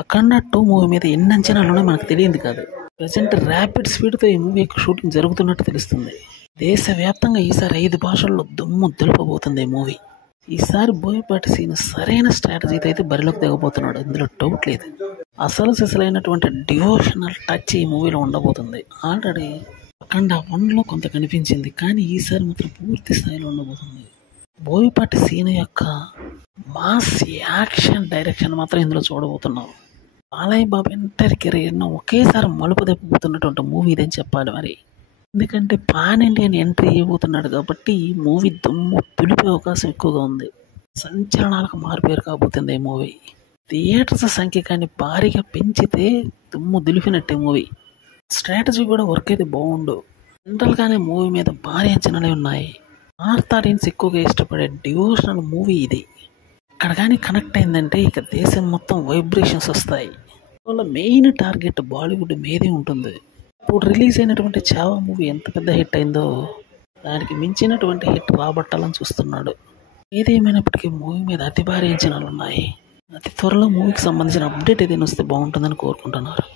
అఖండ 2 movie మీద ఎన్ని అంచనాలున్నాయో మనకు తెలియంది కాదు. ప్రెజెంట్ ర్యాపిడ్ స్పీడ్తో ఈ మూవీ యొక్క షూటింగ్ జరుగుతున్నట్టు తెలుస్తుంది. దేశవ్యాప్తంగా ఈసారి 5 భాషల్లో దుమ్ము దులపబోతుంది ఈ మూవీ. ఈసారి బోయపాటి సీను సరైన స్ట్రాటజీతో అయితే బరిలోకి దిగబోతున్నాడు, ఇందులో డౌట్ లేదు. అసలు సిసలైనటువంటి డివోషనల్ టచ్ ఈ మూవీలో ఉండబోతుంది. ఆల్రెడీ అఖండ 1లో కొంత కనిపించింది, కానీ ఈసారి మాత్రం పూర్తి స్థాయిలో ఉండబోతుంది. బోయపాటి సీను యొక్క మాస్ యాక్షన్ డైరెక్షన్ మాత్రం ఇందులో చూడబోతున్నాం. బాలయ్య బాబు ఎంటైర్ కెరీర్ను ఒకేసారి మలుపు తిప్పబోతున్నటువంటి మూవీ ఇదని చెప్పాలి మరి. ఎందుకంటే పాన్ ఇండియన్ ఎంట్రీ ఇవ్వబోతున్నాడు కాబట్టి ఈ మూవీ దుమ్ము దులిపే అవకాశం ఎక్కువగా ఉంది. సంచలనాలకు మారుపేరు కాబోతుంది ఈ మూవీ. థియేటర్స్ సంఖ్య కానీ భారీగా పెంచితే దుమ్ము దులిపినట్టే మూవీ. స్ట్రాటజీ కూడా వర్క్ అయితే బాగుండు. జనరల్గానే మూవీ మీద భారీ అంచనాలే ఉన్నాయి. నార్త్ ఆడియన్స్ ఎక్కువగా ఇష్టపడే డివోషనల్ మూవీ ఇది. ఇక్కడ కానీ కనెక్ట్ అయిందంటే ఇక దేశం మొత్తం వైబ్రేషన్స్ వస్తాయి. వాళ్ళ మెయిన్ టార్గెట్ బాలీవుడ్ మీదే ఉంటుంది. ఇప్పుడు రిలీజ్ అయినటువంటి చావా మూవీ ఎంత పెద్ద హిట్ అయిందో దానికి మించినటువంటి హిట్ రాబట్టాలని చూస్తున్నాడు. ఏదేమైనప్పటికీ మూవీ మీద అతి భారీ అంచనాలు ఉన్నాయి. అతి త్వరలో మూవీకి సంబంధించిన అప్డేట్ ఏదైనా వస్తే బాగుంటుందని కోరుకుంటున్నారు.